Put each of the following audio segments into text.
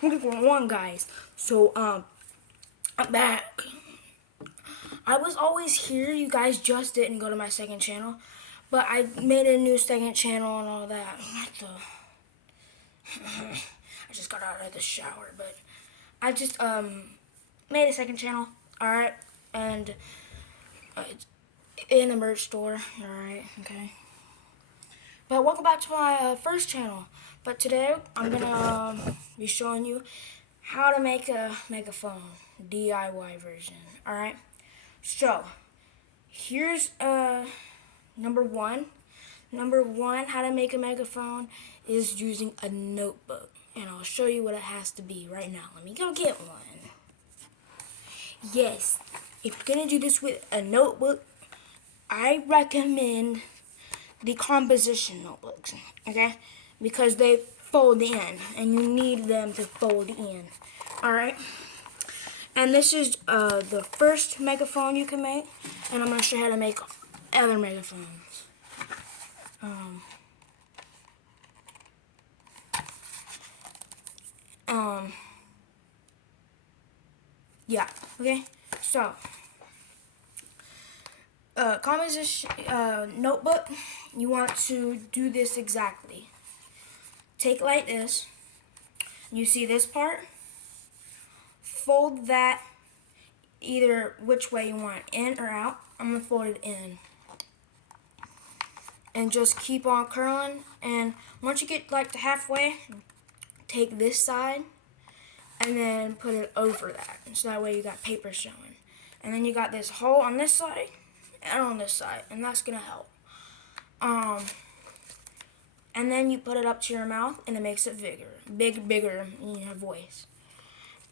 One, guys. So I'm back. I was always here. You guys just didn't go to my second channel, but I made a new second channel and all that. What the? I just got out of the shower, but I just made a second channel. All right, and it's in a merch store. All right, okay. But welcome back to my first channel. But today I'm gonna be showing you how to make a Megaphone DIY version. All right. So here's number one. Number one, how to make a Megaphone is using a notebook, and I'll show you what it has to be right now. Let me go get one. Yes, if you're gonna do this with a notebook, I recommend the composition notebooks, okay? Because they fold in, and you need them to fold in, all right? And this is the first Megaphone you can make, and I'm going to show you how to make other Megaphones. Yeah, okay? So, composition notebook, you want to do this exactly. Take it like this. You see this part? Fold that either which way you want, in or out. I'm going to fold it in. And just keep on curling. And once you get like to halfway, take this side and then put it over that. So that way you got paper showing. And then you got this hole on this side and on this side. And that's going to help. And then you put it up to your mouth and it makes it bigger in your voice.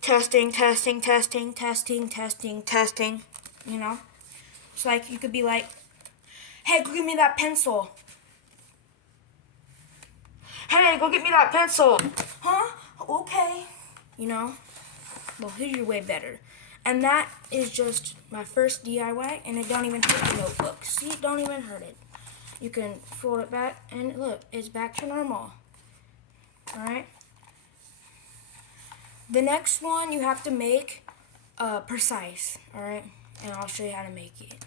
Testing, testing, testing, testing, testing, testing, you know? It's like, you could be like, hey, go get me that pencil. Hey, go get me that pencil. Huh? Okay. You know? Well, here's your way better. And that is just my first DIY, and it don't even hurt the notebook. See, it don't even hurt it. You can fold it back, and look, it's back to normal. Alright? The next one you have to make precise, alright? And I'll show you how to make it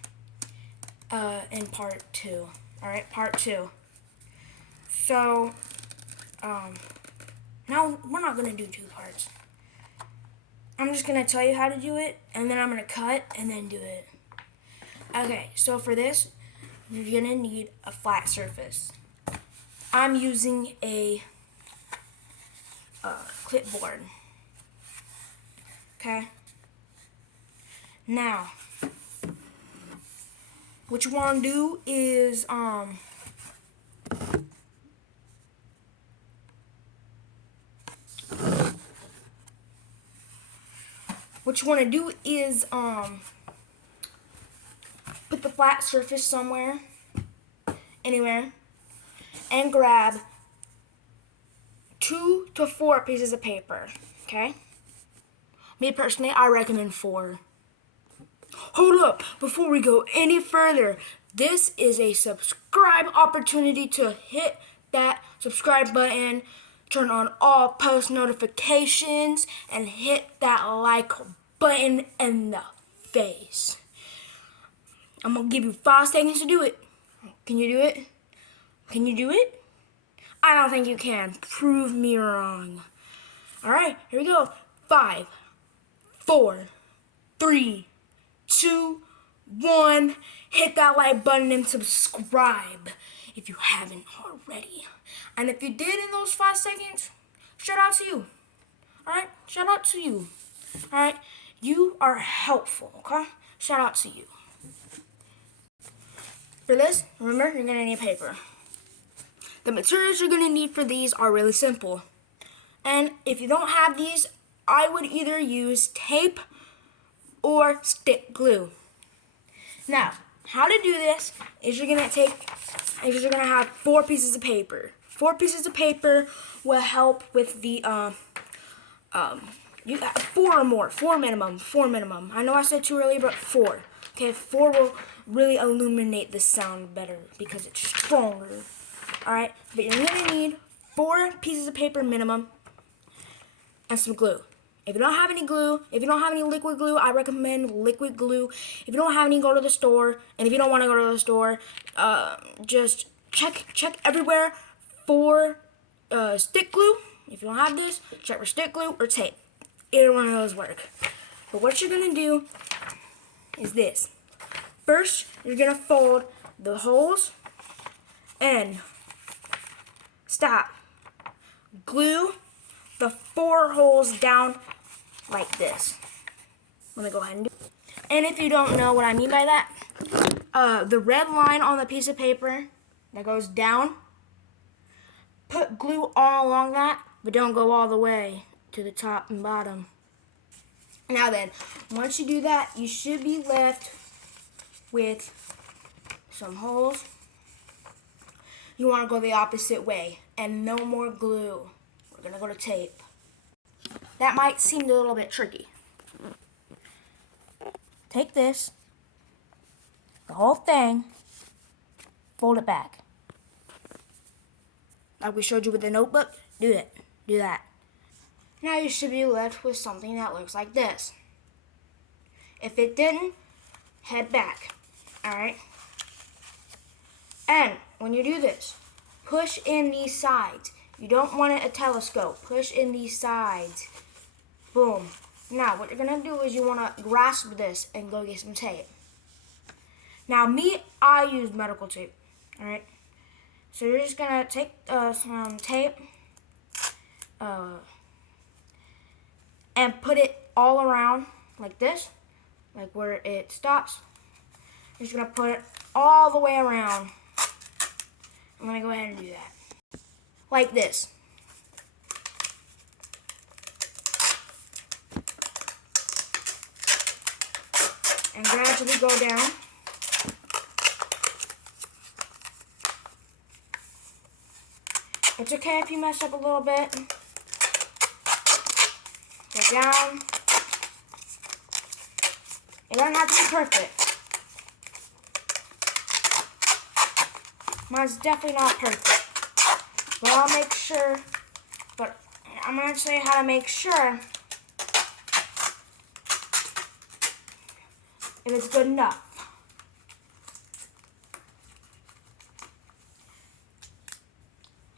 in part 2. Alright, part 2. So, now we're not going to do 2 parts. I'm just going to tell you how to do it, and then I'm going to cut and then do it. Okay, so for this, you're going to need a flat surface. I'm using a clipboard. Okay. Now, what you want to do is put the flat surface somewhere, anywhere, and grab 2 to 4 pieces of paper. Okay. Me personally, I recommend 4. Hold up, before we go any further, this is a subscribe opportunity to hit that subscribe button, turn on all post notifications, and hit that like button in the face. I'm gonna give you 5 seconds to do it. Can you do it? Can you do it? I don't think you can. Prove me wrong. Alright, here we go. 5, 4, 3, 2, 1. Hit that like button and subscribe if you haven't already. And if you did in those 5 seconds, shout out to you. Alright? Shout out to you. Alright? You are helpful, okay? Shout out to you. For this, remember, you're going to need paper. The materials you're going to need for these are really simple. And if you don't have these, I would either use tape or stick glue. Now, how to do this is you're gonna have 4 pieces of paper. 4 pieces of paper will help with the you got 4 or more, 4 minimum. I know I said 2 earlier, but 4. Okay, 4 will really illuminate the sound better because it's stronger. All right, but you're gonna need 4 pieces of paper minimum. and some glue. If you don't have any glue, if you don't have any liquid glue, I recommend liquid glue. If you don't have any, go to the store. And if you don't want to go to the store, just check everywhere for stick glue. If you don't have this, check for stick glue or tape. Either one of those work. But what you're gonna do is this. First, you're gonna fold the holes and glue the 4 holes down like this. Let me go ahead and do it. And if you don't know what I mean by that, the red line on the piece of paper that goes down, put glue all along that, but don't go all the way to the top and bottom. Now then, once you do that, you should be left with some holes. You want to go the opposite way and no more glue. We're going to go to tape. That might seem a little bit tricky. Take this, the whole thing, fold it back. Like we showed you with the notebook, do that. Now you should be left with something that looks like this. If it didn't, head back, alright? And when you do this, push in these sides. You don't want it a telescope. Push in these sides. Boom. Now, what you're going to do is you want to grasp this and go get some tape. Now, I use medical tape, alright? So you're just going to take some tape and put it all around like this, like where it stops. You're just going to put it all the way around. I'm going to go ahead and do that. Like this. And gradually go down. It's okay if you mess up a little bit. Go down. It doesn't have to be perfect. Mine's definitely not perfect. But I'll make sure. But I'm going to show you how to make sure if it's good enough.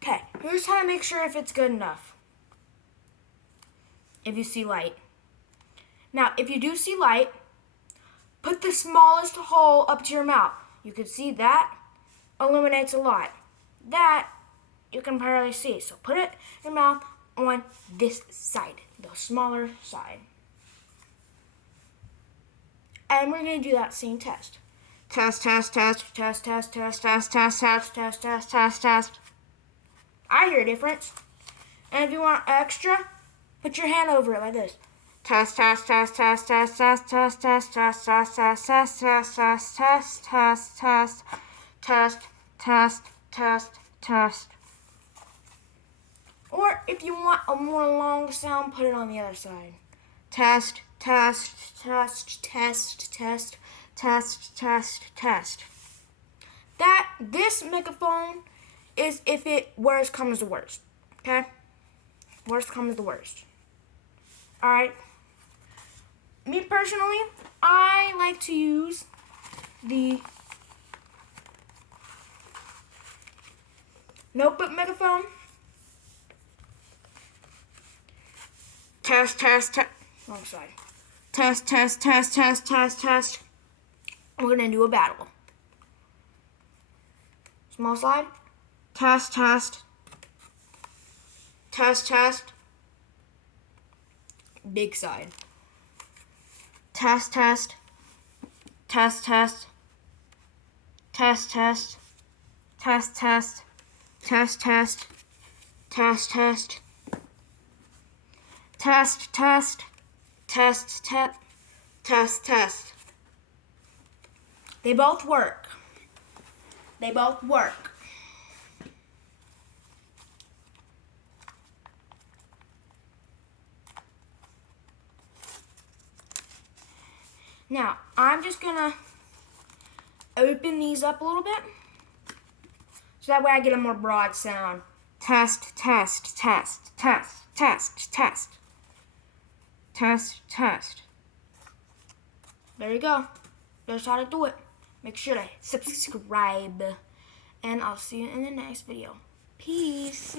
Okay, here's how to make sure if it's good enough. If you see light. Now, if you do see light, put the smallest hole up to your mouth. You can see that illuminates a lot. That you can barely see. So put it in your mouth on this side, the smaller side. And we're going to do that same test. Test. I hear a difference. And if you want extra, put your hand over it like this. Test. Or if you want a more long sound, put it on the other side. Test. This megaphone is if it worst comes to worst. Okay? Worst comes to worst. Alright? Me personally, I like to use the notebook megaphone. Test. Wrong side. Test. We're going to do a battle. Small slide. Test. Big side. Test. Test. They both work. Now, I'm just gonna open these up a little bit, so that way I get a more broad sound. Test. Test, test. There you go. There's how to do it. Make sure to subscribe. And I'll see you in the next video. Peace.